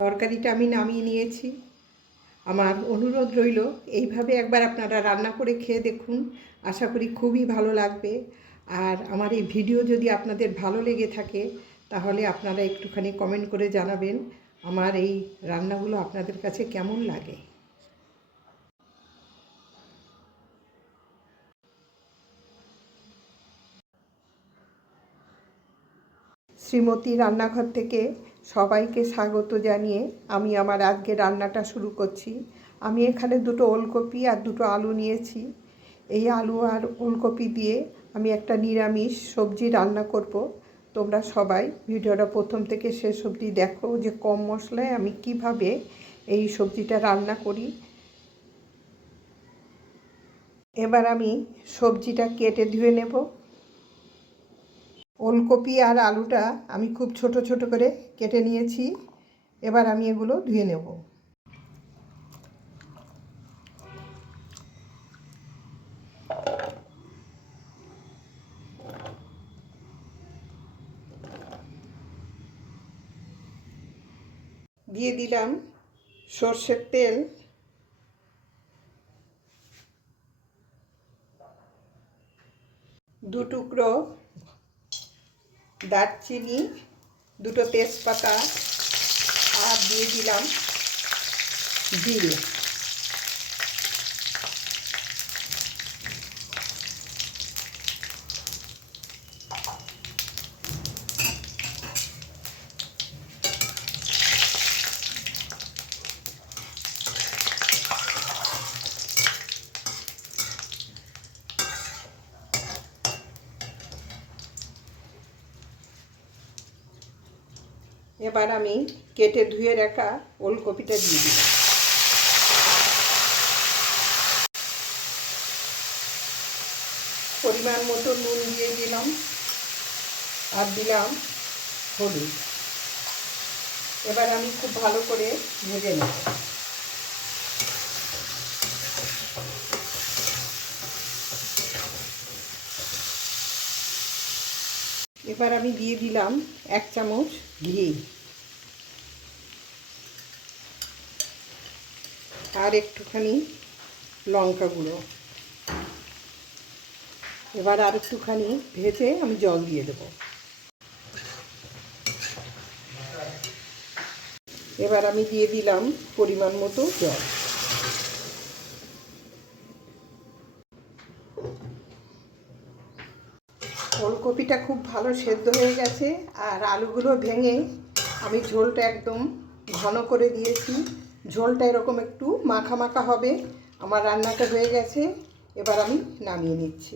তরকারিটা আমি নামিয়ে নিয়েছি। আমার অনুরোধ রইল এইভাবে একবার আপনারা রান্না করে খেয়ে দেখুন, আশা করি খুবই ভালো লাগবে। আর আমার এই ভিডিও যদি আপনাদের ভালো লেগে থাকে তাহলে আপনারা একটুখানি কমেন্ট করে জানাবেন আমার এই রান্নাগুলো আপনাদের কাছে কেমন লাগে। শ্রীমতী রান্নাঘর থেকে সবাইকে স্বাগত জানিয়ে আমি আমার আজকে রান্নাটা শুরু করছি। আমি এখানে দুটো ওলকপি আর দুটো আলু নিয়েছি। এই আলু আর ওলকপি দিয়ে আমি একটা নিরামিষ সবজি রান্না করব। তোমরা সবাই ভিডিওটা প্রথম থেকে শেষ অবধি দেখো যে কম মশলায় আমি কিভাবে এই সবজিটা রান্না করি। এবার আমি সবজিটা কেটে ধুয়ে নেব। ওলকপি আর আলুটা আমি খুব ছোট ছোট করে কেটে নিয়েছি। এবার আমি এগুলো ধুয়ে নেব। দিয়ে দিলাম সর্ষের তেল, দু টুকরো দারচিনি, দুটো তেজপাতা আর দিয়ে দিলাম জিরে। এবার আমি কেটে ধুয়ে রাখা ওলকপিটা দিয়ে দিলাম। পরিমাণ মতো নুন দিয়ে দিলাম আর দিলাম হলুদ। এবার আমি খুব ভালো করে ভেজে নেব। এবার আমি দিয়ে দিলাম 1 চামচ ঘি আর একটুখানি লঙ্কা গুঁড়ো। এবার আর একটুখানি ভেজে আমি জল দিয়ে দেব। এবার আমি দিয়ে দিলাম পরিমাণ মতো জল। ওলকপিটা খুব ভালো সেদ্ধ হয়ে গেছে আর আলুগুলো ভেঙে আমি ঝোলটা একদম ঘন করে দিয়েছি। ঝোলটা এরকম একটু মাখা মাখা হবে। আমার রান্নাটা হয়ে গেছে, এবার আমি নামিয়ে নিচ্ছি।